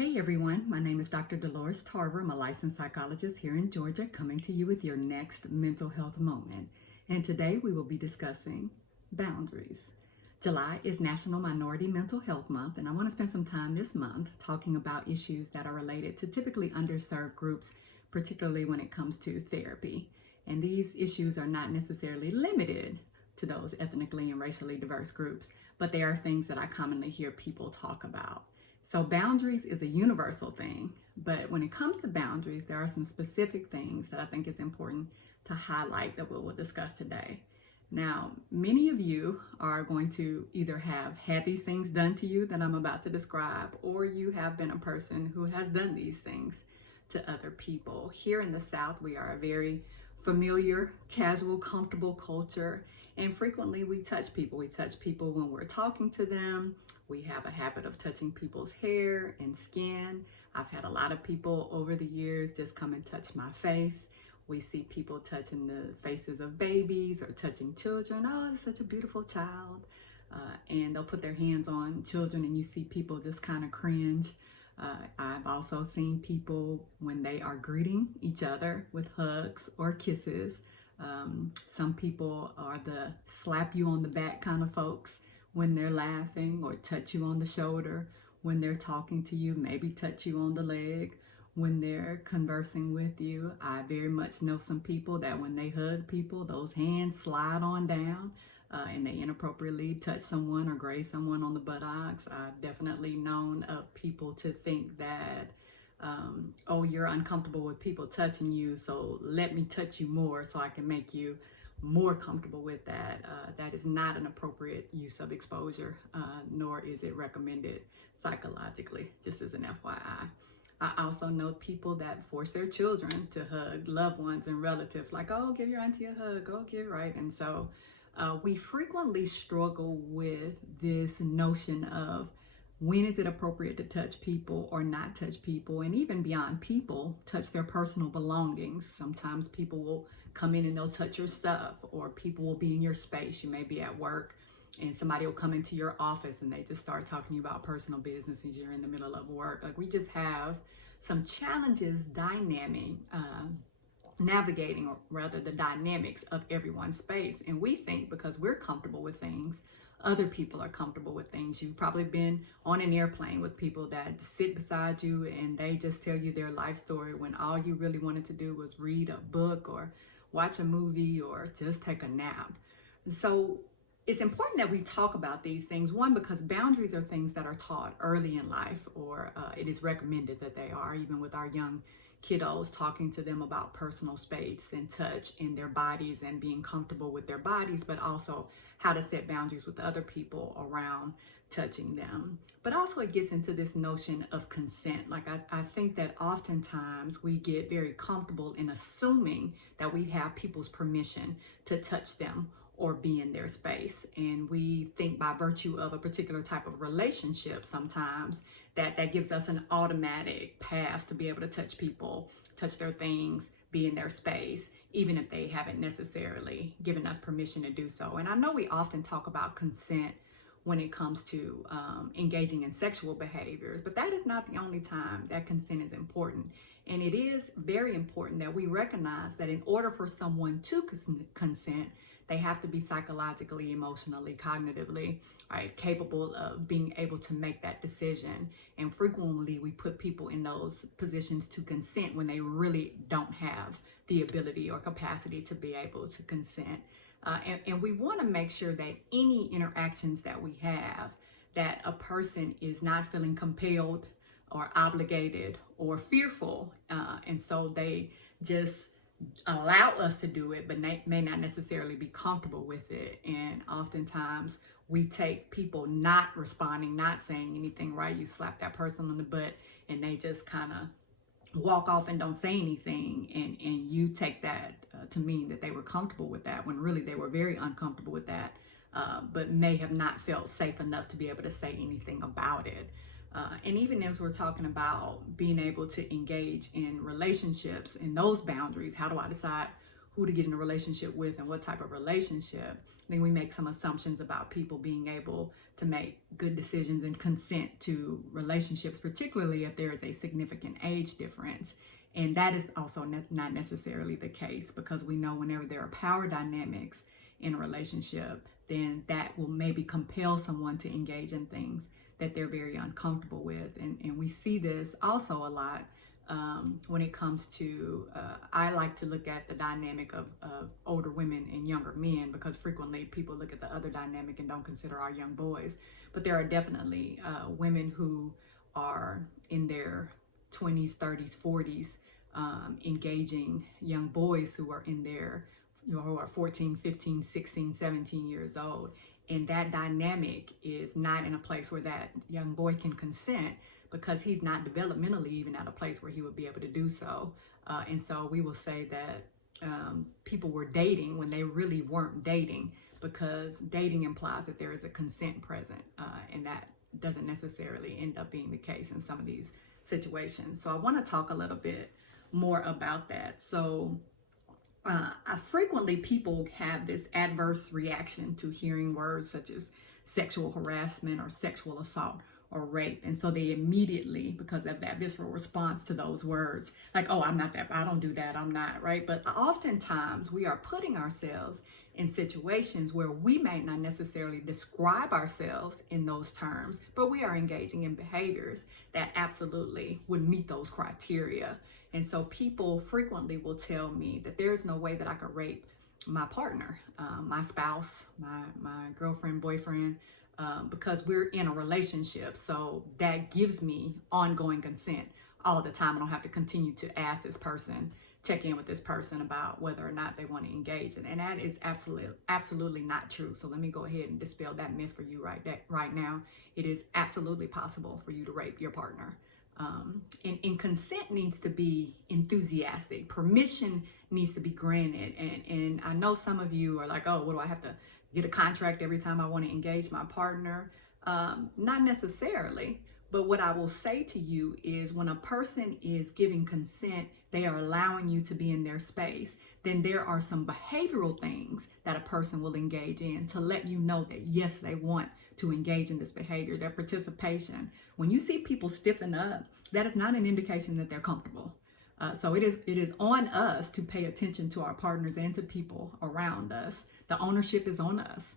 Hey everyone, my name is Dr. Dolores Tarver. I'm a licensed psychologist here in Georgia, coming to you with your next mental health moment. And today we will be discussing boundaries. July is National Minority Mental Health Month, and I want to spend some time this month talking about issues that are related to typically underserved groups, particularly when it comes to therapy. And these issues are not necessarily limited to those ethnically and racially diverse groups, but they are things that I commonly hear people talk about. So boundaries is a universal thing, but when it comes to boundaries, there are some specific things that I think is important to highlight that we will discuss today. Now, many of you are going to either have had these things done to you that I'm about to describe, or you have been a person who has done these things to other people. Here in the South, we are a very familiar, casual, comfortable culture, and frequently we touch people. We touch people when we're talking to them. We have a habit of touching people's hair and skin. I've had a lot of people over the years just come and touch my face. We see people touching the faces of babies or touching children. Oh, it's such a beautiful child. And they'll put their hands on children and you see people just kind of cringe. I've also seen people when they are greeting each other with hugs or kisses. Some people are the slap you on the back kind of folks when they're laughing, or touch you on the shoulder when they're talking to you, maybe touch you on the leg when they're conversing with you. I very much know some people that when they hug people, those hands slide on down and they inappropriately touch someone or graze someone on the buttocks. I've definitely known of people to think that, oh, you're uncomfortable with people touching you, so let me touch you more so I can make you more comfortable with that. That is not an appropriate use of exposure, nor is it recommended psychologically, just as an FYI. I also know people that force their children to hug loved ones and relatives, like, oh, give your auntie a hug, oh, give right. And so we frequently struggle with this notion of when is it appropriate to touch people or not touch people, and even beyond people, touch their personal belongings. Sometimes people will come in and they'll touch your stuff, or people will be in your space. You may be at work and somebody will come into your office and they just start talking to you about personal business as you're in the middle of work. Like, we just have some challenges navigating, or rather the dynamics of everyone's space. And we think because we're comfortable with things, other people are comfortable with things. You've probably been on an airplane with people that sit beside you and they just tell you their life story when all you really wanted to do was read a book or watch a movie or just take a nap. So it's important that we talk about these things. One, because boundaries are things that are taught early in life, or it is recommended that they are, even with our young kiddos, talking to them about personal space and touch in their bodies and being comfortable with their bodies, but also how to set boundaries with other people around touching them. But also it gets into this notion of consent. Like, I think that oftentimes we get very comfortable in assuming that we have people's permission to touch them or be in their space. And we think by virtue of a particular type of relationship sometimes that gives us an automatic pass to be able to touch people, touch their things, be in their space, even if they haven't necessarily given us permission to do so. And I know we often talk about consent when it comes to engaging in sexual behaviors, but that is not the only time that consent is important. And it is very important that we recognize that in order for someone to consent, they have to be psychologically, emotionally, cognitively, right, capable of being able to make that decision. And frequently we put people in those positions to consent when they really don't have the ability or capacity to be able to consent. And we want to make sure that any interactions that we have, that a person is not feeling compelled or obligated or fearful. And so they just allow us to do it, but may not necessarily be comfortable with it. And oftentimes we take people not responding, not saying anything, right? You slap that person on the butt and they just kind of walk off and don't say anything, and you take that to mean that they were comfortable with that, when really they were very uncomfortable with that, but may have not felt safe enough to be able to say anything about it. And even as we're talking about being able to engage in relationships and those boundaries, how do I decide who to get in a relationship with and what type of relationship, then we make some assumptions about people being able to make good decisions and consent to relationships, particularly if there is a significant age difference. And that is also not necessarily the case, because we know whenever there are power dynamics in a relationship, then that will maybe compel someone to engage in things that they're very uncomfortable with. And we see this also a lot when it comes to, I like to look at the dynamic of older women and younger men, because frequently people look at the other dynamic and don't consider our young boys. But there are definitely women who are in their 20s, 30s, 40s, engaging young boys who are in their, who are 14, 15, 16, 17 years old. And that dynamic is not in a place where that young boy can consent, because he's not developmentally even at a place where he would be able to do so. And so we will say that people were dating when they really weren't dating, because dating implies that there is a consent present, and that doesn't necessarily end up being the case in some of these situations. So I want to talk a little bit more about that. So frequently people have this adverse reaction to hearing words such as sexual harassment or sexual assault or rape. And so they immediately, because of that visceral response to those words, like, oh, I'm not that, I don't do that, I'm not, right? But oftentimes we are putting ourselves in situations where we may not necessarily describe ourselves in those terms, but we are engaging in behaviors that absolutely would meet those criteria. And so people frequently will tell me that there's no way that I could rape my partner, my spouse, my girlfriend, boyfriend, because we're in a relationship. So that gives me ongoing consent all the time. I don't have to continue to ask this person, check in with this person about whether or not they want to engage. And that is absolutely not true. So let me go ahead and dispel that myth for you right now. It is absolutely possible for you to rape your partner. And consent needs to be enthusiastic. Permission needs to be granted. And I know some of you are like, oh, what do I have to get a contract every time I want to engage my partner? Not necessarily. But what I will say to you is, when a person is giving consent, they are allowing you to be in their space, then there are some behavioral things that a person will engage in to let you know that, yes, they want to engage in this behavior, their participation. When you see people stiffen up, that is not an indication that they're comfortable. So it is on us to pay attention to our partners and to people around us. The ownership is on us.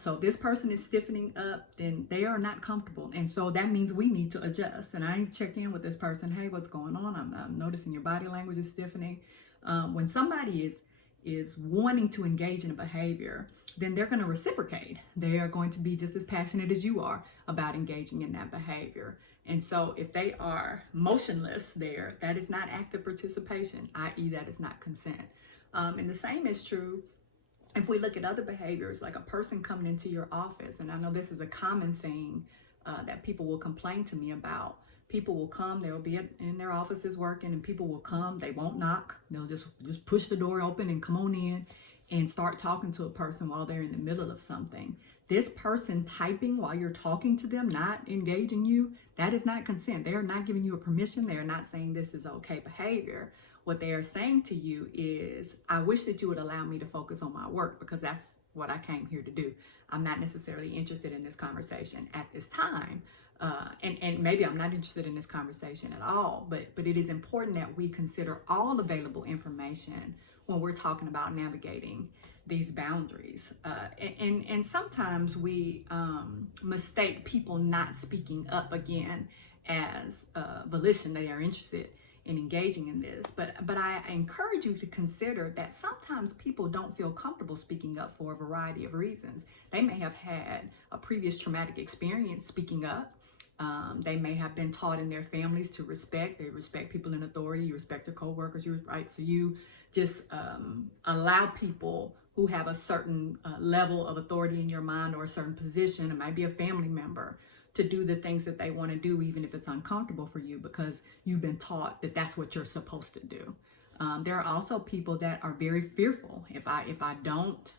So if this person is stiffening up, then they are not comfortable. And so that means we need to adjust. And I need to check in with this person. Hey, what's going on? I'm noticing your body language is stiffening. When somebody is wanting to engage in a behavior, then they're going to reciprocate. They are going to be just as passionate as you are about engaging in that behavior. And so if they are motionless there, that is not active participation, i.e. that is not consent. And the same is true if we look at other behaviors, like a person coming into your office. And I know this is a common thing that people will complain to me about. People will come, they'll be in their offices working, and people will come, they won't knock. They'll just push the door open and come on in and start talking to a person while they're in the middle of something. This person typing while you're talking to them, not engaging you, that is not consent. They are not giving you a permission. They are not saying this is okay behavior. What they are saying to you is, I wish that you would allow me to focus on my work, because that's what I came here to do. I'm not necessarily interested in this conversation at this time. And maybe I'm not interested in this conversation at all, but it is important that we consider all available information when we're talking about navigating these boundaries. And sometimes we mistake people not speaking up again as volition. They are interested in engaging in this. But I encourage you to consider that sometimes people don't feel comfortable speaking up for a variety of reasons. They may have had a previous traumatic experience speaking up. They may have been taught in their families to respect. They respect people in authority. You respect your coworkers, right? So you just allow people who have a certain level of authority in your mind, or a certain position, it might be a family member, to do the things that they want to do, even if it's uncomfortable for you, because you've been taught that that's what you're supposed to do. There are also people that are very fearful. If I don't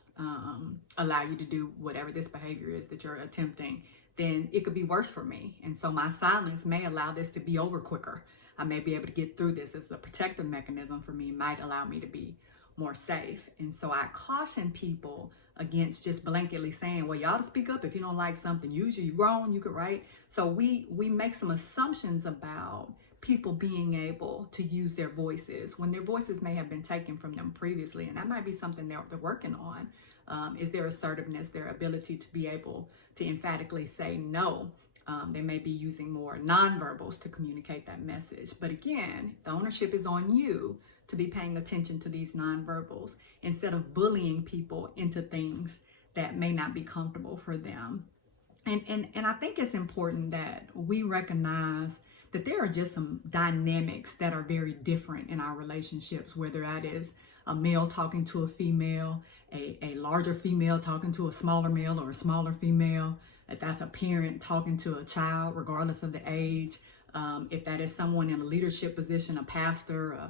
allow you to do whatever this behavior is that you're attempting, then it could be worse for me. And so my silence may allow this to be over quicker. I may be able to get through this. It's a protective mechanism for me. It might allow me to be more safe. And so I caution people against just blanketly saying, well, y'all to speak up. If you don't like something, usually you're grown, you could write. So we make some assumptions about people being able to use their voices when their voices may have been taken from them previously. And that might be something they're working on, is their assertiveness, their ability to be able to emphatically say no. They may be using more nonverbals to communicate that message. But again, the ownership is on you to be paying attention to these nonverbals instead of bullying people into things that may not be comfortable for them. And I think it's important that we recognize that there are just some dynamics that are very different in our relationships, whether that is a male talking to a female, a larger female talking to a smaller male, or a smaller female, if that's a parent talking to a child, regardless of the age, if that is someone in a leadership position, a pastor, a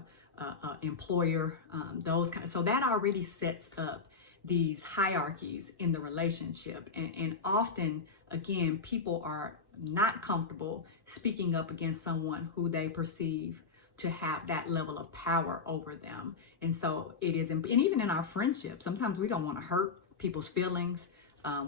employer, those kind of, so that already sets up these hierarchies in the relationship. And often, again, people are not comfortable speaking up against someone who they perceive to have that level of power over them. And so it is, and even in our friendships, sometimes we don't want to hurt people's feelings.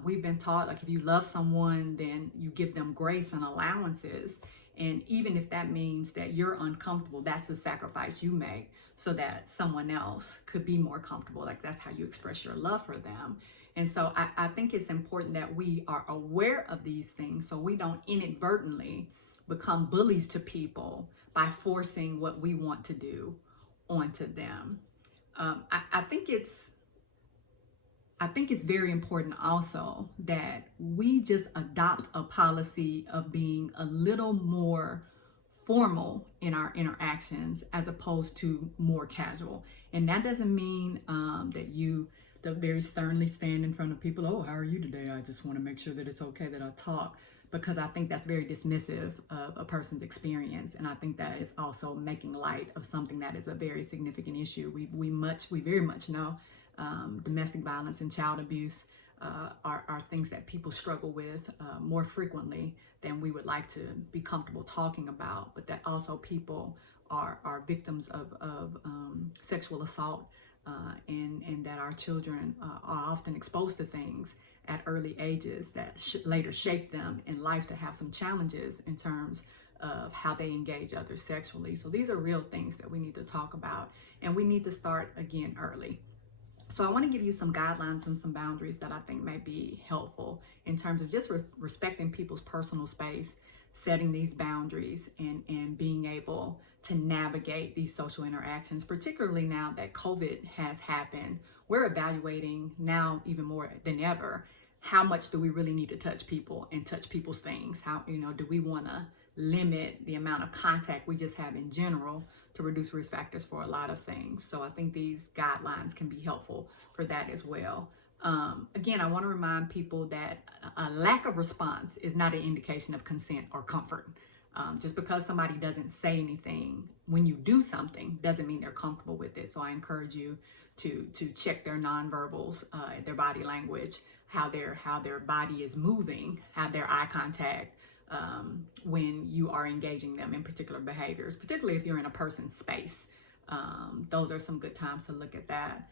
We've been taught, like, if you love someone, then you give them grace and allowances. And even if that means that you're uncomfortable, that's the sacrifice you make so that someone else could be more comfortable. Like, that's how you express your love for them. And so I think it's important that we are aware of these things so we don't inadvertently become bullies to people by forcing what we want to do onto them. I think it's very important also that we just adopt a policy of being a little more formal in our interactions as opposed to more casual. And that doesn't mean that you very sternly stand in front of people. Oh, how are you today? I just want to make sure that it's okay that I talk, because I think that's very dismissive of a person's experience. And I think that is also making light of something that is a very significant issue. We very much know domestic violence and child abuse are things that people struggle with more frequently than we would like to be comfortable talking about, but that also people are victims of sexual assault, and that our children are often exposed to things at early ages that later shape them in life to have some challenges in terms of how they engage others sexually. So these are real things that we need to talk about, and we need to start again early. So I want to give you some guidelines and some boundaries that I think may be helpful in terms of just respecting people's personal space, setting these boundaries, and being able to navigate these social interactions, particularly now that COVID has happened. We're evaluating now even more than ever, how much do we really need to touch people and touch people's things? How, do we want to limit the amount of contact we just have in general to reduce risk factors for a lot of things? So I think these guidelines can be helpful for that as well. Again, I want to remind people that a lack of response is not an indication of consent or comfort. Just because somebody doesn't say anything when you do something doesn't mean they're comfortable with it. So I encourage you to check their nonverbals, their body language, how their body is moving, have their eye contact when you are engaging them in particular behaviors, particularly if you're in a person's space. Those are some good times to look at that.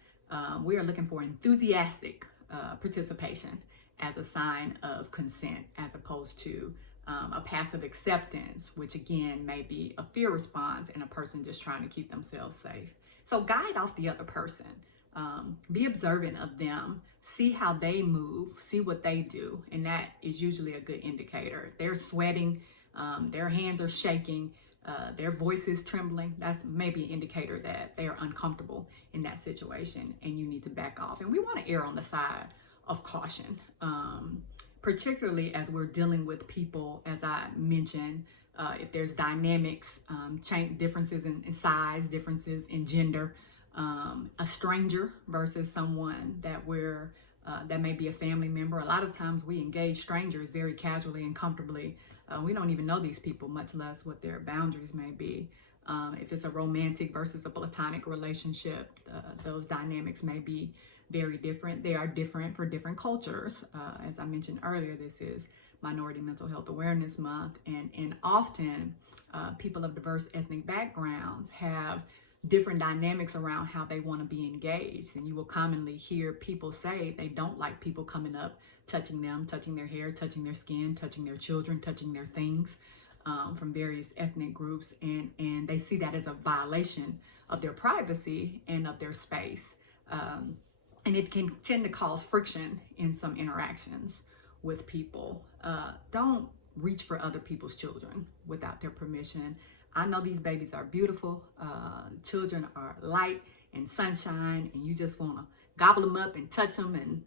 We are looking for enthusiastic participation as a sign of consent, as opposed to a passive acceptance, which again may be a fear response and a person just trying to keep themselves safe. So guide off the other person. Be observant of them, see how they move, see what they do, and that is usually a good indicator. If they're sweating, their hands are shaking, their voice is trembling, that's maybe an indicator that they are uncomfortable in that situation and you need to back off. And we want to err on the side of caution, particularly as we're dealing with people, as I mentioned, if there's dynamics, differences in size, differences in gender, a stranger versus someone that may be a family member. A lot of times we engage strangers very casually and comfortably. We don't even know these people, much less what their boundaries may be. If it's a romantic versus a platonic relationship, those dynamics may be very different. They are different for different cultures. As I mentioned earlier, this is Minority Mental Health Awareness Month, and often people of diverse ethnic backgrounds have different dynamics around how they want to be engaged. And you will commonly hear people say they don't like people coming up, touching them, touching their hair, touching their skin, touching their children, touching their things, from various ethnic groups. And they see that as a violation of their privacy and of their space. And it can tend to cause friction in some interactions with people. Don't reach for other people's children without their permission. I know these babies are beautiful. Children are light and sunshine, and you just want to gobble them up and touch them.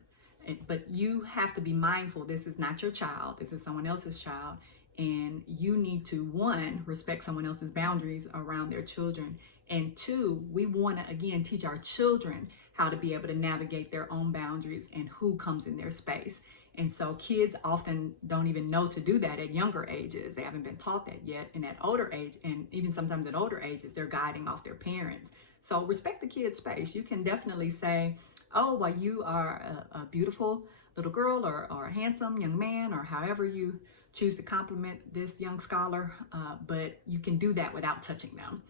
But you have to be mindful. This is not your child. This is someone else's child. And you need to, one, respect someone else's boundaries around their children. And two, we want to, again, teach our children how to be able to navigate their own boundaries and who comes in their space. And so kids often don't even know to do that at younger ages. They haven't been taught that yet. And at older age, and even sometimes at older ages, they're guiding off their parents. So respect the kid's space. You can definitely say, oh, well, you are a beautiful little girl or a handsome young man, or however you choose to compliment this young scholar. But you can do that without touching them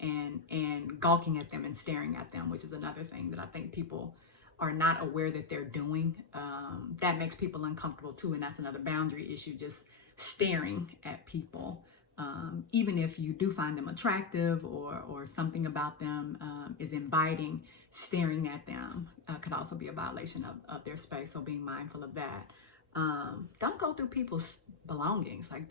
and gawking at them and staring at them, which is another thing that I think people are not aware that they're doing. That makes people uncomfortable too, and that's another boundary issue, just staring at people. Even if you do find them attractive or something about them is inviting, staring at them could also be a violation of their space, so being mindful of that. Don't go through people's belongings. Like,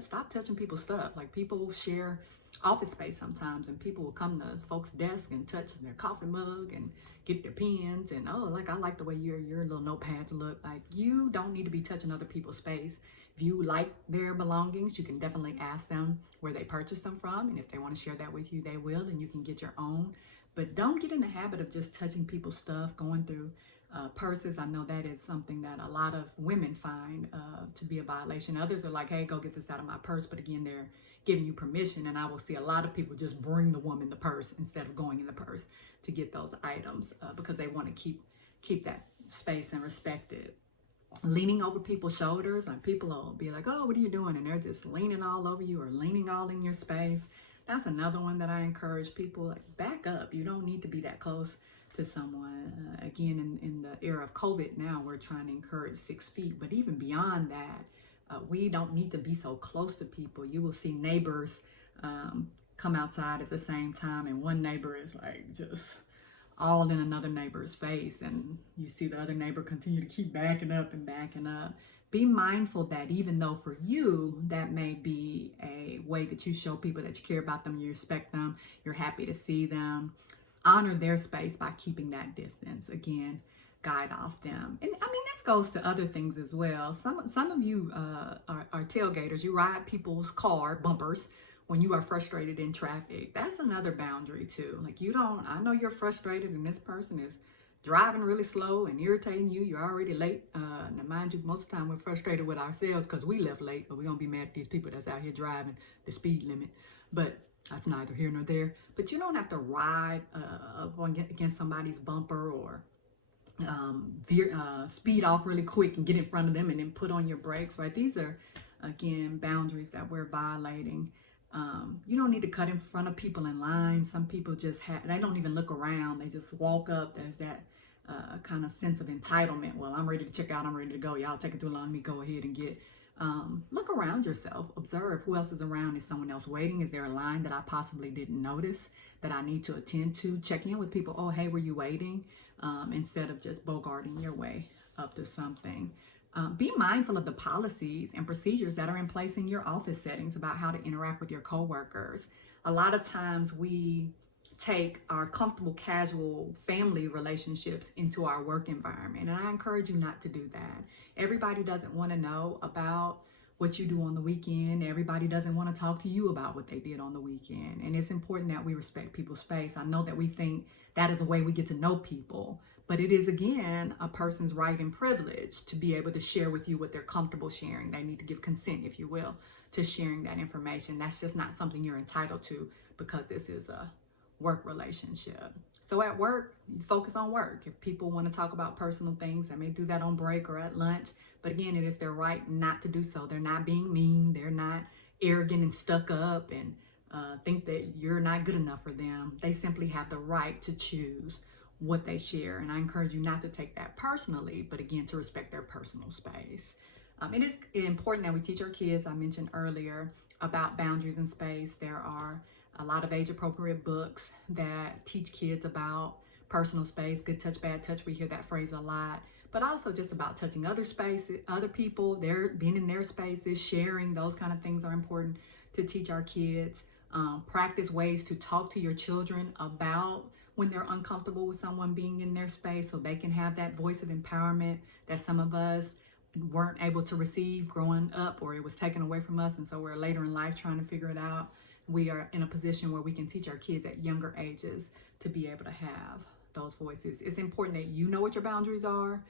stop touching people's stuff. Like, people share office space sometimes, and people will come to folks' desk and touch their coffee mug and get their pens and, oh, like, I like the way your little notepads look. Like, you don't need to be touching other people's space. If you like their belongings, you can definitely ask them where they purchased them from, and if they want to share that with you, they will, and you can get your own. But don't get in the habit of just touching people's stuff, going through purses. I know that is something that a lot of women find to be a violation. Others are like, hey, go get this out of my purse. But again, they're giving you permission. And I will see a lot of people just bring the woman the purse instead of going in the purse to get those items because they want to keep that space and respect it. Leaning over people's shoulders, like, people will be like, oh, what are you doing? And they're just leaning all over you or leaning all in your space. That's another one that I encourage people, like, back up. You don't need to be that close to someone. Again, in the era of COVID now, we're trying to encourage 6 feet, but even beyond that, we don't need to be so close to people. You will see neighbors come outside at the same time, and one neighbor is like just all in another neighbor's face, and you see the other neighbor continue to keep backing up and backing up. Be mindful that even though for you that may be a way that you show people that you care about them, you respect them, you're happy to see them, honor their space by keeping that distance. Again, guide off them. And I mean, this goes to other things as well. Some of you are tailgaters. You ride people's car bumpers when you are frustrated in traffic. That's another boundary too. Like, I know you're frustrated and this person is driving really slow and irritating you. You're already late. Now, mind you, most of the time we're frustrated with ourselves because we left late, but we're going to be mad at these people that's out here driving the speed limit. But that's neither here nor there. But you don't have to ride against somebody's bumper or speed off really quick and get in front of them and then put on your brakes, right? These are, again, boundaries that we're violating. You don't need to cut in front of people in line. Some people they don't even look around. They just walk up. There's that kind of sense of entitlement. Well, I'm ready to check out. I'm ready to go. Y'all taking too long. Let me go ahead and get. Look around yourself. Observe who else is around. Is someone else waiting? Is there a line that I possibly didn't notice that I need to attend to? Check in with people. Oh, hey, were you waiting? Instead of just bogarting your way up to something. Be mindful of the policies and procedures that are in place in your office settings about how to interact with your coworkers. A lot of times we take our comfortable, casual family relationships into our work environment, and I encourage you not to do that. Everybody doesn't want to know about what you do on the weekend. Everybody doesn't want to talk to you about what they did on the weekend, and it's important that we respect people's space. I know that we think that is a way we get to know people, but it is, again, a person's right and privilege to be able to share with you what they're comfortable sharing. They need to give consent, if you will, to sharing that information. That's just not something you're entitled to because this is a work relationship. So at work, you focus on work. If people want to talk about personal things, they may do that on break or at lunch. But again, it is their right not to do so. They're not being mean. They're not arrogant and stuck up and think that you're not good enough for them. They simply have the right to choose what they share. And I encourage you not to take that personally, but again, to respect their personal space. It is important that we teach our kids, I mentioned earlier, about boundaries in space. There are a lot of age-appropriate books that teach kids about personal space, good touch, bad touch. We hear that phrase a lot, but also just about touching other spaces, other people, they're being in their spaces, sharing, those kind of things are important to teach our kids. Practice ways to talk to your children about when they're uncomfortable with someone being in their space, so they can have that voice of empowerment that some of us weren't able to receive growing up, or it was taken away from us, and so we're later in life trying to figure it out. We are in a position where we can teach our kids at younger ages to be able to have those voices. It's important that you know what your boundaries are,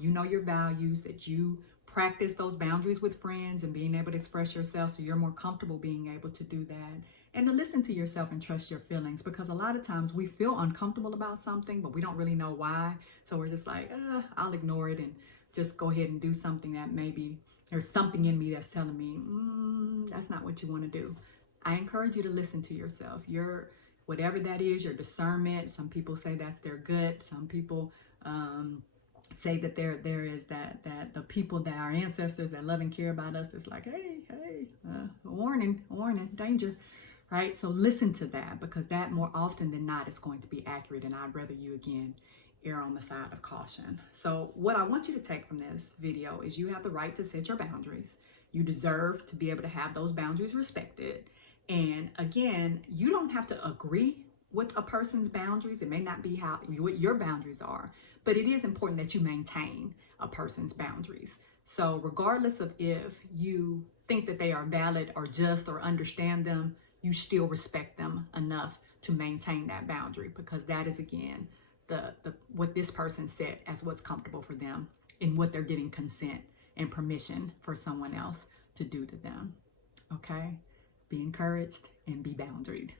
you know your values, that you practice those boundaries with friends and being able to express yourself so you're more comfortable being able to do that. And to listen to yourself and trust your feelings, because a lot of times we feel uncomfortable about something, but we don't really know why. So we're just like, I'll ignore it and just go ahead and do something that maybe there's something in me that's telling me, that's not what you want to do. I encourage you to listen to yourself. Your, whatever that is, your discernment. Some people say that's their gut. Some people say that there is that the people that our ancestors that love and care about us, it's like, hey, warning, danger, right? So listen to that, because that more often than not is going to be accurate, and I'd rather you again err on the side of caution. So what I want you to take from this video is you have the right to set your boundaries. You deserve to be able to have those boundaries respected. And again, you don't have to agree with a person's boundaries. It may not be what your boundaries are, but it is important that you maintain a person's boundaries. So regardless of if you think that they are valid or just or understand them, you still respect them enough to maintain that boundary, because that is, again, the what this person set as what's comfortable for them and what they're giving consent and permission for someone else to do to them. Okay? Be encouraged and be boundaried.